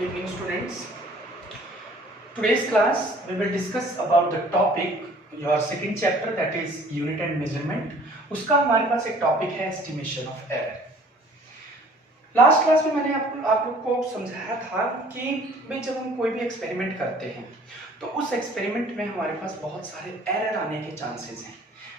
Good evening, students. Today's class we will discuss about the topic your second chapter, that is unit and measurement. उसका हमारे पास एक topic है estimation of error. Last class में मैंने आप लोग को समझाया था कि भाई जब हम कोई भी एक्सपेरिमेंट करते हैं तो उस एक्सपेरिमेंट में हमारे पास बहुत सारे एरर आने के चांसेस हैं.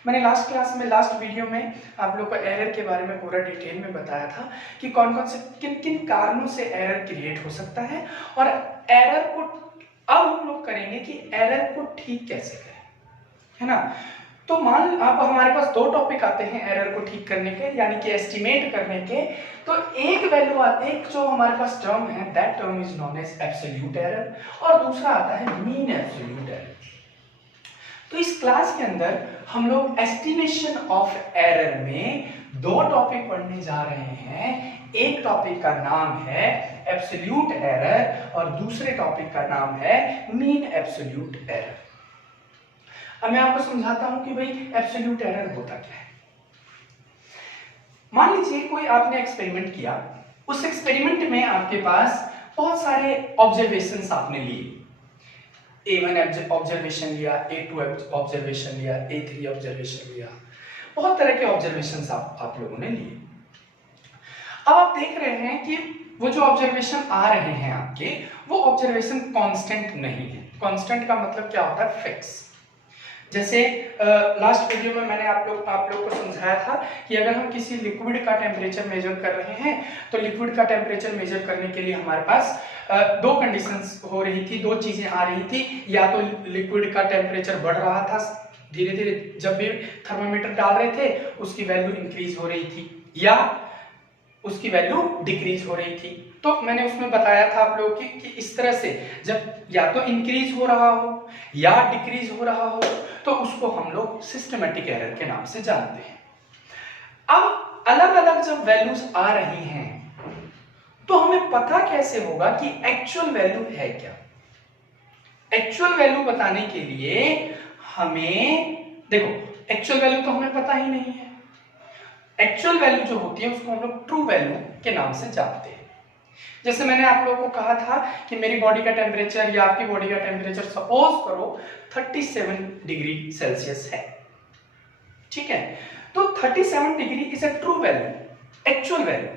मैंने लास्ट वीडियो में आप लोग को एरर के बारे में पूरा डिटेल में बताया था कि कौन कौन से किन किन कारणों से एरर क्रिएट हो सकता है और एरर को अब हम लोग करेंगे कि एरर को ठीक कैसे करें, है ना. तो मान अब हमारे पास दो टॉपिक आते हैं एरर को ठीक करने के, यानी कि एस्टिमेट करने के. तो एक जो हमारे पास टर्म है that term is known as absolute error और दूसरा आता है मीन एब्सोल्यूट एरर. तो इस क्लास के अंदर हम लोग एस्टिमेशन ऑफ एरर में दो टॉपिक पढ़ने जा रहे हैं. एक टॉपिक का नाम है एब्सोल्यूट एरर और दूसरे टॉपिक का नाम है मीन एब्सोल्यूट एरर. अब मैं आपको समझाता हूं कि भाई एब्सोल्यूट एरर होता क्या है. मान लीजिए कोई आपने एक्सपेरिमेंट किया, उस एक्सपेरिमेंट में आपके पास बहुत सारे ऑब्जर्वेशंस आपने लिए. A1 ऑब्जर्वेशन लिया, A2 ऑब्जर्वेशन लिया, A3 ऑब्जर्वेशन लिया, बहुत तरह के ऑब्जर्वेशंस आप लोगों ने लिए. अब आप देख रहे हैं कि वो जो ऑब्जर्वेशन आ रहे हैं आपके, वो ऑब्जर्वेशन कांस्टेंट नहीं है. कांस्टेंट का मतलब क्या होता है? फिक्स. जैसे लास्ट वीडियो में मैंने आप लोग को समझाया था कि अगर हम किसी लिक्विड का टेम्परेचर मेजर कर रहे हैं तो लिक्विड का टेम्परेचर मेजर करने के लिए हमारे पास दो कंडीशंस हो रही थी, दो चीजें आ रही थी. या तो लिक्विड का टेम्परेचर बढ़ रहा था, धीरे धीरे जब भी थर्मामीटर डाल रहे थे उसकी वैल्यू इंक्रीज हो रही थी, या उसकी वैल्यू डिक्रीज हो रही थी. तो मैंने उसमें बताया था आप लोगों कि इस तरह से जब या तो इंक्रीज हो रहा हो या डिक्रीज हो रहा हो तो उसको हम लोग सिस्टमैटिक एरर के नाम से जानते हैं. अब अलग अलग जब वैल्यूज आ रही हैं तो हमें पता कैसे होगा कि एक्चुअल वैल्यू है क्या. एक्चुअल वैल्यू बताने के लिए हमें देखो, एक्चुअल वैल्यू तो हमें पता ही नहीं है. एक्चुअल वैल्यू जो होती है उसको हम लोग ट्रू वैल्यू के नाम से जानते हैं. जैसे मैंने आप लोगों को कहा था कि मेरी बॉडी का टेम्परेचर या आपकी बॉडी का टेम्परेचर सपोज करो 37 डिग्री सेल्सियस है, ठीक है. तो 37 degree is a true value, actual value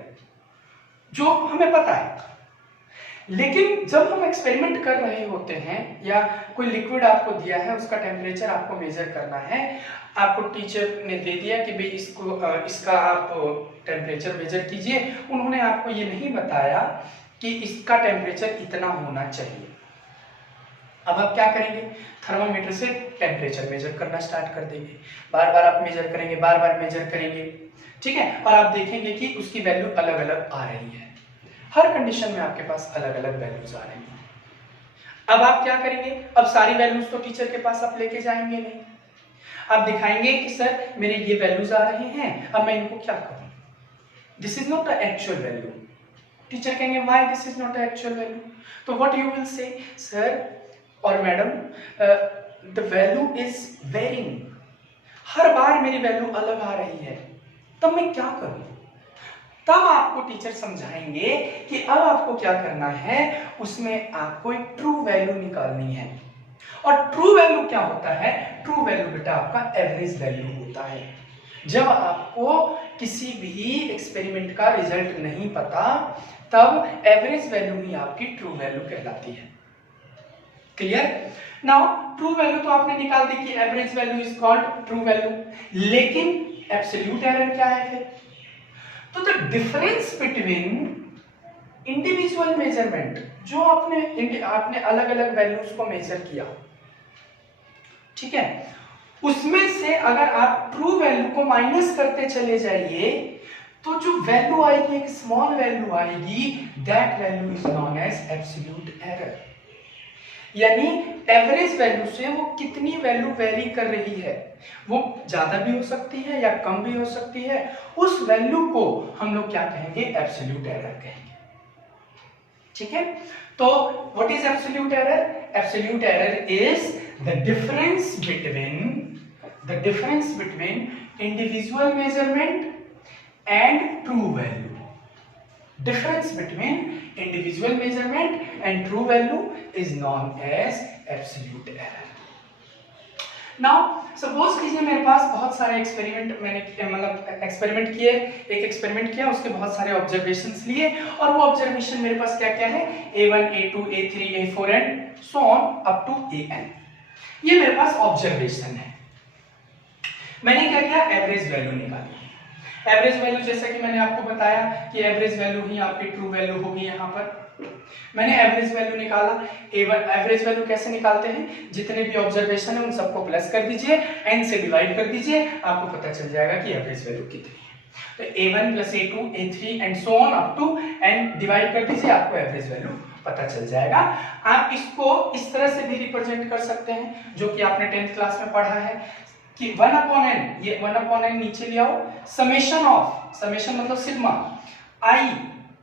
जो हमें पता है. लेकिन जब हम एक्सपेरिमेंट कर रहे होते हैं या कोई लिक्विड आपको दिया है, उसका टेम्परेचर आपको मेजर करना है, आपको टीचर ने दे दिया कि भाई इसका आप टेम्परेचर मेजर कीजिए. उन्होंने आपको ये नहीं बताया कि इसका टेम्परेचर इतना होना चाहिए. अब आप क्या करेंगे? थर्मामीटर से टेम्परेचर मेजर करना स्टार्ट कर देंगे. बार बार आप मेजर करेंगे, बार बार मेजर करेंगे, ठीक है. और आप देखेंगे कि उसकी वैल्यू अलग अलग आ रही है. हर कंडीशन में आपके पास अलग अलग वैल्यूज आ रही हैं. अब आप क्या करेंगे? अब सारी वैल्यूज तो टीचर के पास आप लेके जाएंगे नहीं. आप दिखाएंगे कि सर मेरे ये वैल्यूज आ रहे हैं, अब मैं इनको क्या करूं? This is not the actual value. Teacher कहेंगे why this is not the actual value. तो what you will say, sir और madam the value is varying. हर बार मेरी वैल्यू अलग आ रही है, तब मैं क्या करूं? तब आपको टीचर समझाएंगे कि अब आपको क्या करना है, उसमें आपको एक ट्रू वैल्यू निकालनी है. और ट्रू वैल्यू क्या होता है? ट्रू वैल्यू बेटा आपका एवरेज वैल्यू होता है. जब आपको किसी भी एक्सपेरिमेंट का रिजल्ट नहीं पता तब एवरेज वैल्यू ही आपकी ट्रू वैल्यू कहलाती है. क्लियर? नाउ ट्रू वैल्यू तो आपने निकाल दी कि average value is called true value. लेकिन एब्सोल्यूट एरर क्या है फिर? तो the difference between individual measurement, जो आपने अलग अलग वैल्यूज को मेजर किया, ठीक है, उसमें से अगर आप ट्रू वैल्यू को माइनस करते चले जाइए तो जो वैल्यू आएगी, एक स्मॉल वैल्यू आएगी, that value is known as absolute error. यानी एवरेज वैल्यू से वो कितनी वैल्यू वेरी कर रही है, वो ज्यादा भी हो सकती है या कम भी हो सकती है, उस वैल्यू को हम लोग क्या कहेंगे? एब्सोल्यूट एरर कहेंगे. ठीक है. तो what is absolute error? Absolute error is the difference between individual measurement and true value. Difference between individual measurement and true value is known as absolute error. Now suppose कीजिए मेरे पास बहुत सारे experiment मैंने मतलब एक्सपेरिमेंट किए, एक experiment किया, उसके बहुत सारे ऑब्जर्वेशंस लिए और वो ऑब्जर्वेशन मेरे पास क्या क्या है, A1, A2, A3, A4 and so on up to AN। ये मेरे पास ऑब्जर्वेशन है। मैंने क्या किया, एवरेज वैल्यू निकाली। एवरेज वैल्यू जैसा कि मैंने आपको बताया कि एवरेज वैल्यू ही आपकी ट्रू वैल्यू होगी। यहाँ पर मैंने एवरेज वैल्यू निकाला। एवरेज वैल्यू कैसे निकालते हैं, जितने भी ऑब्जर्वेशन है उन सबको प्लस कर दीजिए, n से डिवाइड कर दीजिए, आपको पता चल जाएगा कि एवरेज वैल्यू कितनी है। तो A1 + A2 A3 and so on up to n divide कर दीजिए, आपको एवरेज वैल्यू पता चल जाएगा। आप इसको इस तरह से भी रिप्रेजेंट कर सकते हैं जो कि आपने 10th क्लास में पढ़ा है कि 1/n, ये 1/n नीचे ले आओ, समेशन ऑफ, समेशन मतलब सिग्मा, i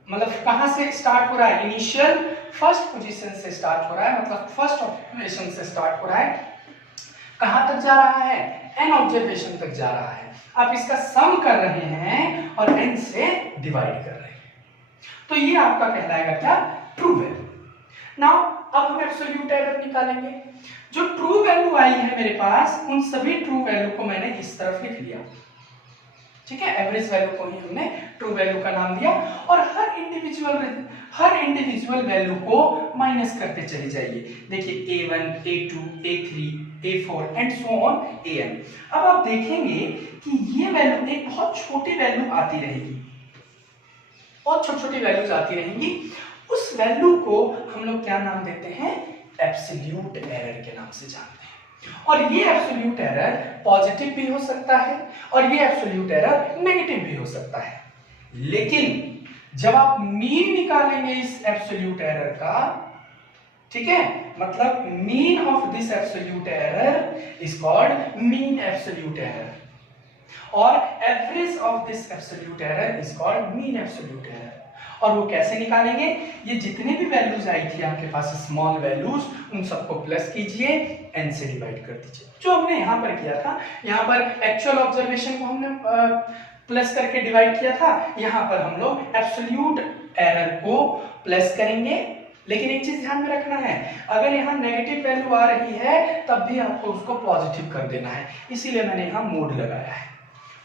मतलब कहां से स्टार्ट हो रहा है, इनिशियल फर्स्ट पोजीशन से स्टार्ट हो रहा है, मतलब फर्स्ट ऑब्जर्वेशन से स्टार्ट हो रहा है, कहां तक जा रहा है, n ऑब्जर्वेशन तक जा रहा है। आप इसका सम कर रहे हैं और n से डिवाइड कर रहे हैं, तो ये आपका कहलाएगा क्या, ट्रू वैल्यू। नाउ अब हम एब्सोल्यूट एरर निकालेंगे। जो ट्रू वैल्यू आई है मेरे पास, उन सभी ट्रू वैल्यू को मैंने इस तरफ लिख लिया, ठीक है। एवरेज वैल्यू को ही हमने ट्रू वैल्यू का नाम दिया और हर इंडिविजुअल वैल्यू को माइनस करते चले जाइए। देखिए A1, A2, A3, A4 and so on AN। अब आप देखेंगे कि ये वैल्यू एक बहुत छोटी वैल्यू आती रहेगी और छोटी छोटी वैल्यूज आती रहेंगी। उस वैल्यू को हम लोग क्या नाम देते हैं, एब्सोल्यूट एरर के नाम से जानते हैं। और ये एब्सोल्यूट एरर पॉजिटिव भी हो सकता है और ये एब्सोल्यूट एरर नेगेटिव भी हो सकता है। लेकिन जब आप मीन निकालेंगे इस एब्सोल्यूट एरर का, ठीक है, मतलब mean of this absolute error is called mean absolute error और average of this absolute error is called mean absolute error. और वो कैसे निकालेंगे, ये जितने भी वैल्यूज आई थी आपके पास स्मॉल वैल्यूज, उन सबको प्लस कीजिए, n से डिवाइड कर दीजिए, जो हमने यहाँ पर किया था। यहाँ पर एक्चुअल ऑब्जर्वेशन को हमने प्लस करके डिवाइड किया था, यहाँ पर हम लोग एब्सोल्यूट एरर को प्लस करेंगे। लेकिन एक चीज ध्यान में रखना है, अगर यहाँ नेगेटिव वैल्यू आ रही है तब भी आपको उसको पॉजिटिव कर देना है, इसीलिए मैंने यहाँ मोड लगाया है।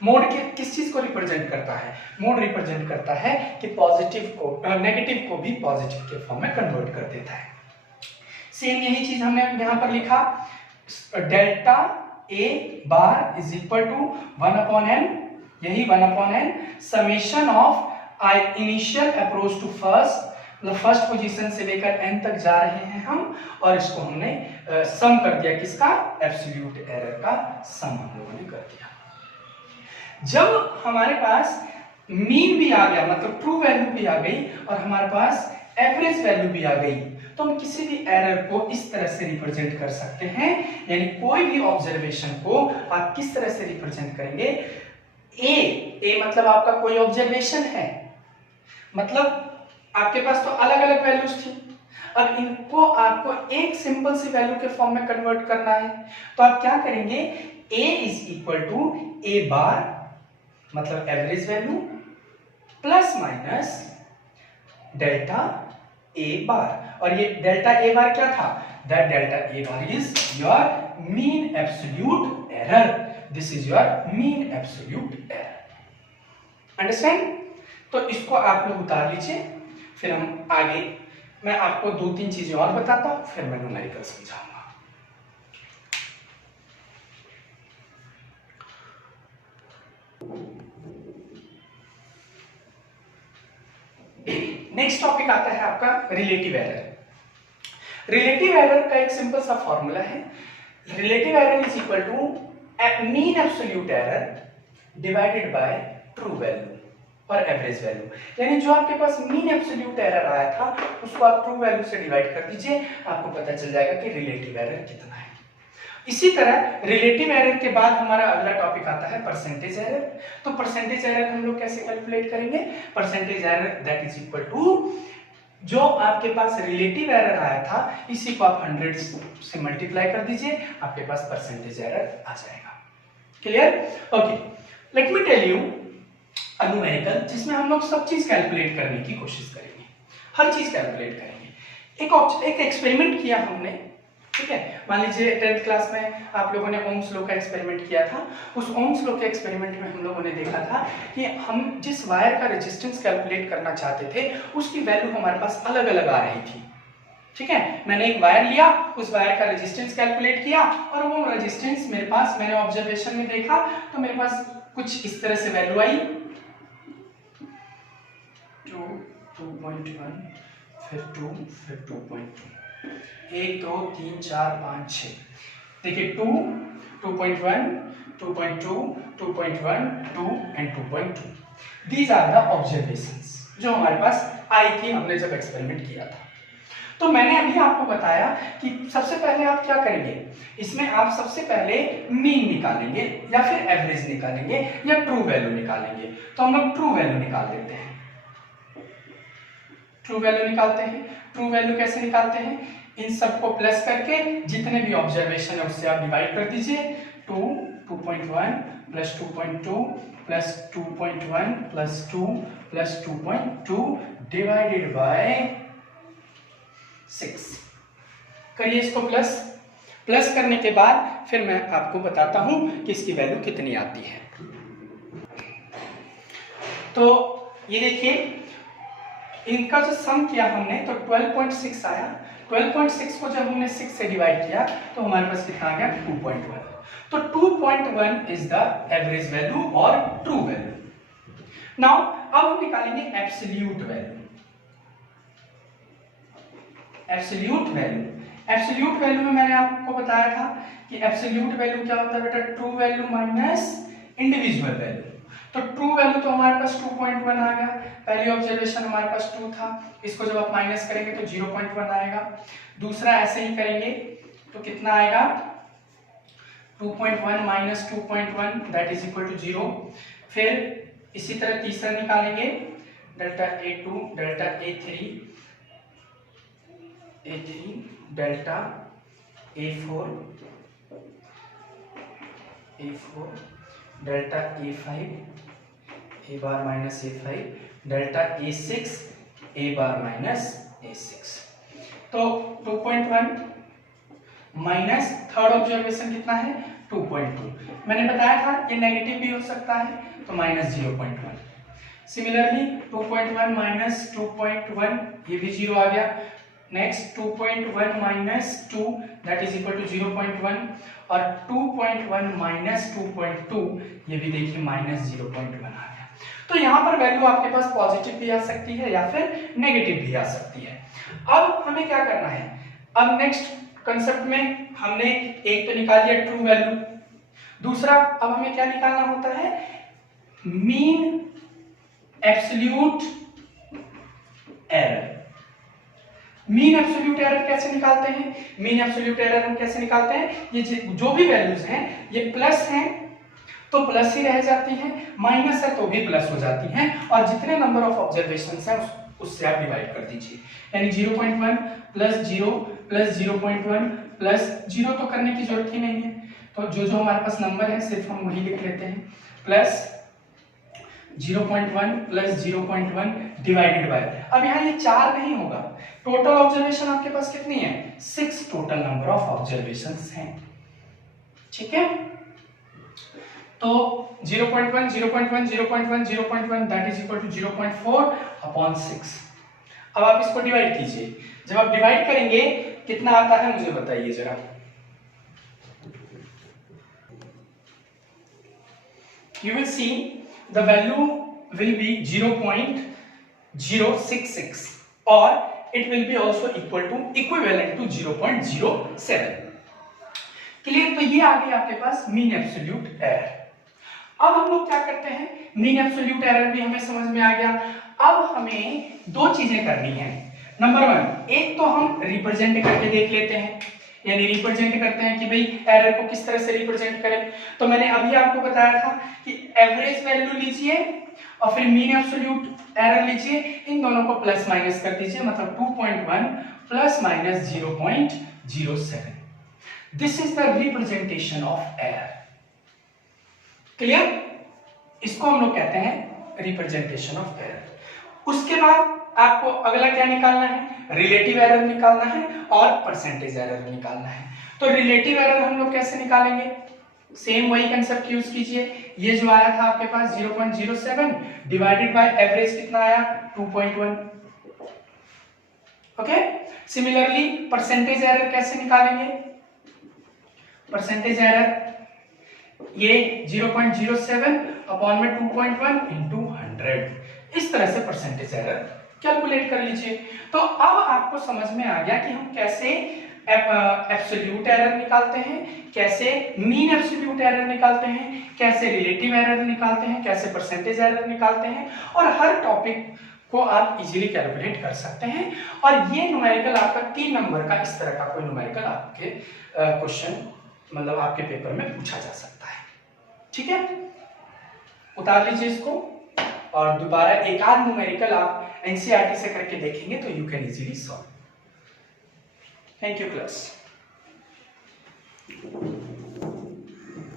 मोड के किस चीज को रिप्रेजेंट करता है, मोड रिप्रेजेंट करता है कि पॉजिटिव को नेगेटिव को भी पॉजिटिव के फॉर्म में कन्वर्ट कर देता है। सेम यही चीज हमने यहाँ पर लिखा, delta A bar is equal to 1/n, यही 1/n summation of I initial approach to first, मतलब फर्स्ट पोजीशन से लेकर n तक जा रहे हैं हम, और इसको हमने सम कर दिया, किसका, एब्सोल्यूट एरर का सम हम लोगों ने कर दिया। जब हमारे पास मीन भी आ गया, मतलब ट्रू वैल्यू भी आ गई और हमारे पास एवरेज वैल्यू भी आ गई, तो हम किसी भी एरर को इस तरह से रिप्रेजेंट कर सकते हैं। यानी कोई भी ऑब्जर्वेशन को आप किस तरह से रिप्रेजेंट करेंगे, ए मतलब आपका कोई ऑब्जर्वेशन है, मतलब आपके पास तो अलग अलग वैल्यूज थी, अब इनको आपको एक सिंपल सी वैल्यू के फॉर्म में कन्वर्ट करना है, तो आप क्या करेंगे, a is equal to a bar मतलब average value plus minus delta a bar, और ये डेल्टा a बार क्या था, that delta a bar is your mean absolute error, this is your mean absolute error. Understand? तो इसको आप लोग उतार लीजिए, फिर हम आगे मैं आपको 2-3 चीजें और बताता हूं, फिर मैं न्यूमेरिकल समझाऊंगा। नेक्स्ट टॉपिक आता है आपका रिलेटिव एरर। रिलेटिव एरर का एक सिंपल सा फॉर्मूला है, relative error is equal to mean absolute error divided by true value और एवरेज वैल्यू। यानी जो आपके पास मीन एब्सोल्यूट एरर आया था उसको आप ट्रू वैल्यू से डिवाइड कर दीजिए, आपको पता चल जाएगा कि रिलेटिव एरर कितना है। इसी तरह रिलेटिव एरर के बाद हमारा अगला टॉपिक आता है परसेंटेज एरर। तो परसेंटेज एरर हम लोग कैसे कैलकुलेट करेंगे, percentage error that is equal to जो आपके पास रिलेटिव एरर आया था इसी को आप 100 से मल्टीप्लाई कर दीजिए, आपके पास परसेंटेज एरर आ जाएगा। Clear? Okay, let me tell you numerical, जिसमें हम लोग सब चीज कैलकुलेट करने की कोशिश करेंगे, हर चीज कैलकुलेट करेंगे। एक एक्सपेरिमेंट किया हमने, ठीक है। मान लीजिए 10th क्लास में आप लोगों ने ओम्स लॉ का एक्सपेरिमेंट किया था। उस ओम्स लॉ के एक्सपेरिमेंट में हम लोगों ने देखा था कि हम जिस वायर का रेजिस्टेंस कैलकुलेट करना चाहते थे उसकी वैल्यू हमारे पास अलग अलग आ रही थी, ठीक है। मैंने एक वायर लिया, उस वायर का रेजिस्टेंस कैलकुलेट किया और वो रेजिस्टेंस मेरे पास, मैंने ऑब्जर्वेशन में देखा तो मेरे पास कुछ इस तरह से वैल्यू आई 2.1, फिर 2, फिर 2.2, 1 2 3 4 5 6। देखिए 2, 2.1, 2.2, 2.1, 2 and 2.2। These are the observations जो हमारे पास आई थी हमने जब एक्सपेरिमेंट किया था। तो मैंने अभी आपको बताया कि सबसे पहले आप क्या करेंगे, इसमें आप सबसे पहले मीन निकालेंगे या फिर एवरेज निकालेंगे या ट्रू वैल्यू निकालेंगे। तो हम लोग ट्रू वैल्यू निकाल देते हैं। ट्रू वैल्यू निकालते हैं। ट्रू वैल्यू कैसे निकालते हैं, इन सबको प्लस करके जितने भी ऑब्जर्वेशन है उससे आप डिवाइड कर दीजिए। 2, 2.1 plus 2.2 plus 2.1 plus 2 plus 2.2 divided by 6। करिए इसको प्लस। प्लस करने के बाद फिर मैं आपको बताता हूं कि इसकी वैल्यू कितनी आती है। तो ये देखिए इनका जो सम किया हमने तो 12.6 आया। 12.6 को जब हमने 6 से डिवाइड किया तो हमारे पास कितना आ गया 2.1। तो 2.1 इज द एवरेज वैल्यू और ट्रू वैल्यू। नाउ अब हम निकालेंगे absolute value. Absolute value, absolute value में मैंने आपको बताया था कि एब्सोल्यूट वैल्यू क्या होता है बेटा, true value minus individual value. तो ट्रू वैल्यू तो हमारे पास 2.1 आ गया, पहली ऑब्जर्वेशन हमारे पास 2 था, इसको जब आप माइनस करेंगे तो 0.1 आएगा। दूसरा ऐसे ही करेंगे तो कितना आएगा 2.1 minus 2.1 that is equal to 0। फिर इसी तरह तीसरा निकालेंगे delta A2 delta A3 delta A4 delta A5 A bar minus A5 delta A6 A bar minus A6। तो 2.1 माइनस थर्ड ऑब्जर्वेशन कितना है 2.2। मैंने बताया था ये नेगेटिव भी हो सकता है तो माइनस 0.1। सिमिलरली 2.1 माइनस 2.1 ये भी 0 आ गया। Next 2.1 minus 2 that is equal to 0.1 और 2.1 माइनस 2.2 ये भी देखिए माइनस 0.1 आ गया। तो यहाँ पर वैल्यू आपके पास पॉजिटिव भी आ सकती है या फिर नेगेटिव भी आ सकती है। अब हमें क्या करना है, अब नेक्स्ट कंसेप्ट में हमने एक तो निकाल दिया ट्रू वैल्यू, दूसरा अब हमें क्या निकालना होता है mean absolute error. Mean absolute error कैसे निकालते हैं, मीन एब्सोल्यूट एरर हम कैसे निकालते हैं, ये जो भी वैल्यूज हैं ये प्लस हैं तो प्लस ही रह जाती हैं, माइनस है तो भी प्लस हो जाती हैं, और जितने नंबर ऑफ ऑब्जर्वेशंस हैं उससे आप डिवाइड कर दीजिए। यानी 0.1 प्लस 0 प्लस 0.1 प्लस 0 तो करने की जरूरत ही नहीं है, तो जो जो हमारे पास नंबर है सिर्फ हम वही लिख लेते हैं, प्लस 0.1 प्लस 0.1 डिवाइडेड बाय, अब यहाँ ये 4 नहीं होगा, टोटल ऑब्जर्वेशन आपके पास कितनी है 6 टोटल नंबर ऑफ ऑब्जर्वेशंस हैं, ठीक है। तो 0.1 0.1 0.1 0.1 that is equal to 0.4 upon 6। अब आप इसको डिवाइड कीजिए, जब आप डिवाइड करेंगे कितना आता है मुझे बताइए जरा। You will see the value will be 0.066 or it will be also equal to equivalent to 0.07। Clear, तो ये आ गई आपके पास मीन एब्सोल्यूट एरर। अब हम लोग क्या करते हैं, मीन एब्सोल्यूट एरर भी हमें समझ में आ गया। अब हमें दो चीजें करनी है। नंबर 1, एक तो हम रिप्रेजेंट करके देख लेते हैं, यानी रिप्रेजेंट करते हैं कि भाई एरर को किस तरह से रिप्रेजेंट करें। तो मैंने अभी आपको बताया था कि एवरेज वैल्यू लीजिए और फिर मीन एब्सोल्यूट एरर लीजिए, इन दोनों को प्लस माइनस कर दीजिए, मतलब 2.1 plus minus 0.07। This is the representation of error. Clear, इसको हम लोग कहते हैं रिप्रेजेंटेशन ऑफ एरर। उसके बाद आपको अगला क्या निकालना है, रिलेटिव एरर निकालना है और परसेंटेज एरर निकालना है। तो रिलेटिव एरर हम लोग कैसे निकालेंगे, सेम वही कंसेप्ट यूज कीजिए। ये जो आया था आपके पास 0.07 डिवाइडेड बाय एवरेज कितना आया 2.1। ओके, सिमिलरली परसेंटेज एरर कैसे निकालेंगे, परसेंटेज एरर ये 0.07 अपॉन में 2.1 इंटू 100, इस तरह से परसेंटेज एरर कैलकुलेट कर लीजिए। तो अब आपको समझ में आ गया कि हम कैसे एब्सोल्यूट एरर निकालते हैं, कैसे मीन एब्सोल्यूट एरर निकालते हैं, कैसे रिलेटिव एरर निकालते हैं, कैसे परसेंटेज एरर निकालते हैं, और हर टॉपिक को आप इजीली कैलकुलेट कर सकते हैं। और ये न्यूमेरिकल आपका 3 नंबर का, इस तरह का कोई न्यूमेरिकल आपके क्वेश्चन मतलब आपके पेपर में पूछा जा सकता है। ठीक है, उतार लीजिए इसको और दोबारा एक आध न्यूमेरिकल आप एनसीईआरटी से करके देखेंगे तो you can easily solve. Thank you class.